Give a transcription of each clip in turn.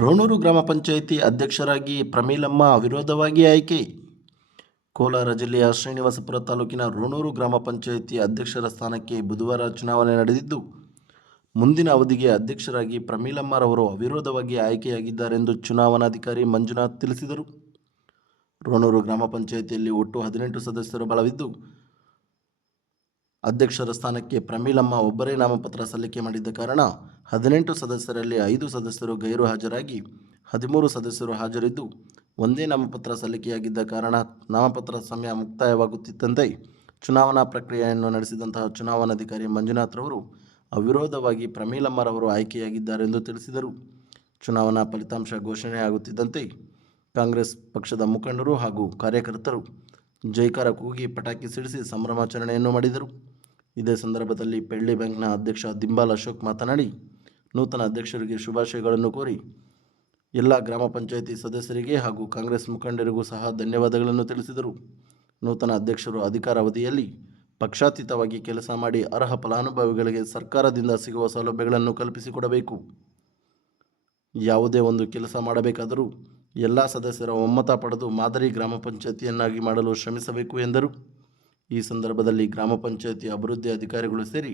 ರೋಣೂರು ಗ್ರಾಮ ಪಂಚಾಯಿತಿ ಅಧ್ಯಕ್ಷರಾಗಿ ಪ್ರಮೀಲಮ್ಮ ಅವಿರೋಧವಾಗಿ ಆಯ್ಕೆ. ಕೋಲಾರ ಜಿಲ್ಲೆಯ ಶ್ರೀನಿವಾಸಪುರ ತಾಲೂಕಿನ ರೋಣೂರು ಗ್ರಾಮ ಪಂಚಾಯಿತಿ ಅಧ್ಯಕ್ಷರ ಸ್ಥಾನಕ್ಕೆ ಬುಧವಾರ ಚುನಾವಣೆ ನಡೆದಿದ್ದು, ಮುಂದಿನ ಅವಧಿಗೆ ಅಧ್ಯಕ್ಷರಾಗಿ ಪ್ರಮೀಲಮ್ಮರವರು ಅವಿರೋಧವಾಗಿ ಆಯ್ಕೆಯಾಗಿದ್ದಾರೆಂದು ಚುನಾವಣಾಧಿಕಾರಿ ಮಂಜುನಾಥ್ ತಿಳಿಸಿದರು. ರೋಣೂರು ಗ್ರಾಮ ಪಂಚಾಯಿತಿಯಲ್ಲಿ ಒಟ್ಟು ಹದಿನೆಂಟು ಸದಸ್ಯರು ಬಲವಿದ್ದು ಅಧ್ಯಕ್ಷರ ಸ್ಥಾನಕ್ಕೆ ಪ್ರಮೀಳಮ್ಮ ಒಬ್ಬರೇ ನಾಮಪತ್ರ ಸಲ್ಲಿಕೆ ಮಾಡಿದ್ದ ಕಾರಣ ಹದಿನೆಂಟು ಸದಸ್ಯರಲ್ಲಿ ಐದು ಸದಸ್ಯರು ಗೈರು ಹಾಜರಾಗಿ ಹದಿಮೂರು ಸದಸ್ಯರು ಹಾಜರಿದ್ದು, ಒಂದೇ ನಾಮಪತ್ರ ಸಲ್ಲಿಕೆಯಾಗಿದ್ದ ಕಾರಣ ನಾಮಪತ್ರ ಸಮಯ ಮುಕ್ತಾಯವಾಗುತ್ತಿದ್ದಂತೆ ಚುನಾವಣಾ ಪ್ರಕ್ರಿಯೆಯನ್ನು ನಡೆಸಿದಂತಹ ಚುನಾವಣಾಧಿಕಾರಿ ಮಂಜುನಾಥ್ರವರು ಅವಿರೋಧವಾಗಿ ಪ್ರಮೀಲಮ್ಮರವರು ಆಯ್ಕೆಯಾಗಿದ್ದಾರೆಂದು ತಿಳಿಸಿದರು. ಚುನಾವಣಾ ಫಲಿತಾಂಶ ಘೋಷಣೆಯಾಗುತ್ತಿದ್ದಂತೆ ಕಾಂಗ್ರೆಸ್ ಪಕ್ಷದ ಮುಖಂಡರು ಹಾಗೂ ಕಾರ್ಯಕರ್ತರು ಜೈಕಾರ ಕೂಗಿ ಪಟಾಕಿ ಸಿಡಿಸಿ ಸಂಭ್ರಮಾಚರಣೆಯನ್ನು ಮಾಡಿದರು. ಇದೇ ಸಂದರ್ಭದಲ್ಲಿ ಪೆಳ್ಳಿ ಬ್ಯಾಂಕ್ನ ಅಧ್ಯಕ್ಷ ದಿಂಬಾಲ್ ಅಶೋಕ್ ಮಾತನಾಡಿ, ನೂತನ ಅಧ್ಯಕ್ಷರಿಗೆ ಶುಭಾಶಯಗಳನ್ನು ಕೋರಿ ಎಲ್ಲ ಗ್ರಾಮ ಪಂಚಾಯಿತಿ ಸದಸ್ಯರಿಗೆ ಹಾಗೂ ಕಾಂಗ್ರೆಸ್ ಮುಖಂಡರಿಗೂ ಸಹ ಧನ್ಯವಾದಗಳನ್ನು ತಿಳಿಸಿದರು. ನೂತನ ಅಧ್ಯಕ್ಷರು ಅಧಿಕಾರಾವಧಿಯಲ್ಲಿ ಪಕ್ಷಾತೀತವಾಗಿ ಕೆಲಸ ಮಾಡಿ ಅರ್ಹ ಫಲಾನುಭವಿಗಳಿಗೆ ಸರ್ಕಾರದಿಂದ ಸಿಗುವ ಸೌಲಭ್ಯಗಳನ್ನು ಕಲ್ಪಿಸಿಕೊಡಬೇಕು. ಯಾವುದೇ ಒಂದು ಕೆಲಸ ಮಾಡಬೇಕಾದರೂ ಎಲ್ಲ ಸದಸ್ಯರ ಒಮ್ಮತ ಪಡೆದು ಮಾದರಿ ಗ್ರಾಮ ಪಂಚಾಯತಿಯನ್ನಾಗಿ ಮಾಡಲು ಶ್ರಮಿಸಬೇಕು ಎಂದರು. ಈ ಸಂದರ್ಭದಲ್ಲಿ ಗ್ರಾಮ ಪಂಚಾಯತಿ ಅಭಿವೃದ್ಧಿ ಅಧಿಕಾರಿಗಳು ಸೇರಿ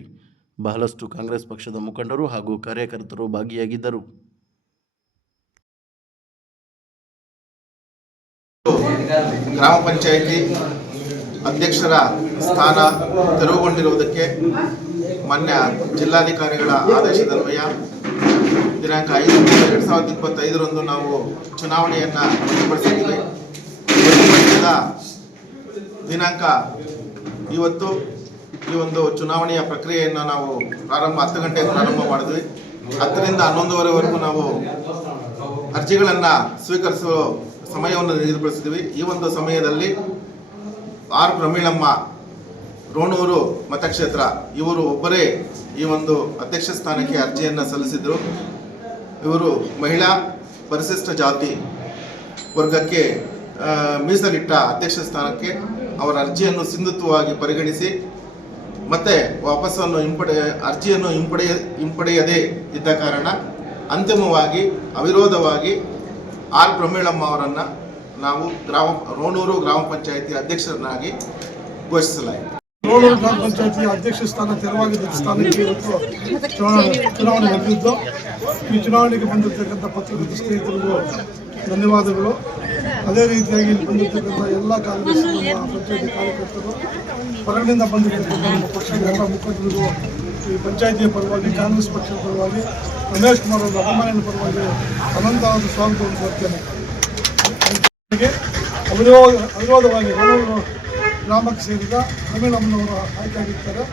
ಬಹಳಷ್ಟು ಕಾಂಗ್ರೆಸ್ ಪಕ್ಷದ ಮುಖಂಡರು ಹಾಗೂ ಕಾರ್ಯಕರ್ತರು ಭಾಗಿಯಾಗಿದ್ದರು. ಗ್ರಾಮ ಪಂಚಾಯಿತಿ ಅಧ್ಯಕ್ಷರ ಸ್ಥಾನ ತೆರವುಗೊಂಡಿರುವುದಕ್ಕೆ ಮಾನ್ಯ ಜಿಲ್ಲಾಧಿಕಾರಿಗಳ ಆದೇಶದನ್ವಯ ದಿನಾಂಕ ಐದು ಎರಡು ಸಾವಿರದ ಇಪ್ಪತ್ತೈದರಂದು ನಾವು ಚುನಾವಣೆಯನ್ನು ರದ್ದುಪಡಿಸಿದ್ದೀವಿ ರದ್ದುಪಡಿಸಿದ ದಿನಾಂಕ ಇವತ್ತು ಈ ಒಂದು ಚುನಾವಣೆಯ ಪ್ರಕ್ರಿಯೆಯನ್ನು ನಾವು ಪ್ರಾರಂಭ ಹತ್ತು ಗಂಟೆಗೆ ಪ್ರಾರಂಭ ಮಾಡಿದ್ವಿ. ಹತ್ತರಿಂದ ಹನ್ನೊಂದುವರೆವರೆಗೂ ನಾವು ಅರ್ಜಿಗಳನ್ನು ಸ್ವೀಕರಿಸುವ ಸಮಯವನ್ನು ನಿಗದಿಪಡಿಸಿದ್ವಿ ಈ ಒಂದು ಸಮಯದಲ್ಲಿ ಆರ್ ಪ್ರಮೀಳಮ್ಮ, ರೋಣೂರು ಮತಕ್ಷೇತ್ರ, ಇವರು ಒಬ್ಬರೇ ಈ ಒಂದು ಅಧ್ಯಕ್ಷ ಸ್ಥಾನಕ್ಕೆ ಅರ್ಜಿಯನ್ನು ಸಲ್ಲಿಸಿದರು. ಇವರು ಮಹಿಳಾ ಪರಿಶಿಷ್ಟ ಜಾತಿ ವರ್ಗಕ್ಕೆ ಮೀಸಲಿಟ್ಟ ಅಧ್ಯಕ್ಷ ಸ್ಥಾನಕ್ಕೆ ಅವರ ಅರ್ಜಿಯನ್ನು ಸಿಂಧುತ್ವವಾಗಿ ಪರಿಗಣಿಸಿ ಮತ್ತೆ ವಾಪಸ್ಸನ್ನು ಹಿಂಪಡೆ, ಅರ್ಜಿಯನ್ನು ಹಿಂಪಡೆಯ ಹಿಂಪಡೆಯದೇ ಇದ್ದ ಕಾರಣ ಅಂತಿಮವಾಗಿ ಅವಿರೋಧವಾಗಿ ಆರ್ ಪ್ರಮೀಳಮ್ಮ ಅವರನ್ನು ನಾವು ಗ್ರಾಮ, ರೋಣೂರು ಗ್ರಾಮ ಪಂಚಾಯಿತಿ ಅಧ್ಯಕ್ಷರನ್ನಾಗಿ ಘೋಷಿಸಲಾಯಿತು. ರೋಣೂರು ಗ್ರಾಮ ಪಂಚಾಯಿತಿ ಅಧ್ಯಕ್ಷ ಸ್ಥಾನ ತೆರವಾಗಿದ್ದ ಸ್ಥಾನಕ್ಕೆ ಇವತ್ತು ಚುನಾವಣೆ ನಡೆದಿದ್ದು ಈ ಚುನಾವಣೆಗೆ ಬಂದಿರತಕ್ಕಂಥ ಪತ್ರಕರ್ತ ಸ್ನೇಹಿತರಿಗೂ ಧನ್ಯವಾದಗಳು. ಅದೇ ರೀತಿಯಾಗಿ ಇಲ್ಲಿ ಬಂದಿರತಕ್ಕಂಥ ಎಲ್ಲ ಕಾಂಗ್ರೆಸ್ ಪಂಚಾಯತಿ ಕಾರ್ಯಕರ್ತರು ಹೊರಗಡೆಯಿಂದ ಬಂದಿರತಕ್ಕಂಥ ನಮ್ಮ ಪಕ್ಷದ ಎಲ್ಲ ಮುಖಂಡರಿಗೂ ಈ ಪಂಚಾಯತಿಯ ಪರವಾಗಿ, ಕಾಂಗ್ರೆಸ್ ಪಕ್ಷದ ಪರವಾಗಿ, ರಮೇಶ್ ಕುಮಾರ್ ಅವರ ಅಭಿಮಾನಿಗಳ ಪರವಾಗಿ ಅನಂತವಾದ ಸ್ವಾಗತವನ್ನು ಅವರಿಗೆ ಅವಿರೋಧ, ಅವಿರೋಧವಾಗಿ ರೋಣೂರು ಗ್ರಾಮಕ್ಕೆ ಸೇರಿದ ಪ್ರಮೀಳಮ್ಮನವರು ಆಯ್ಕೆಯಾಗಿರ್ತಾರೆ.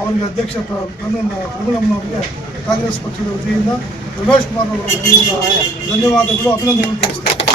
ಅವರಿಗೆ ಅಧ್ಯಕ್ಷ ಪ್ರವೀಣ, ಪ್ರವೀಣಮ್ಮನವರಿಗೆ ಕಾಂಗ್ರೆಸ್ ಪಕ್ಷದ ವತಿಯಿಂದ ರಮೇಶ್ ಕುಮಾರ್ ಅವರ ವತಿಯಿಂದ ಧನ್ಯವಾದಗಳು, ಅಭಿನಂದನೆಗಳು ತಿಳಿಸ್ತೇನೆ.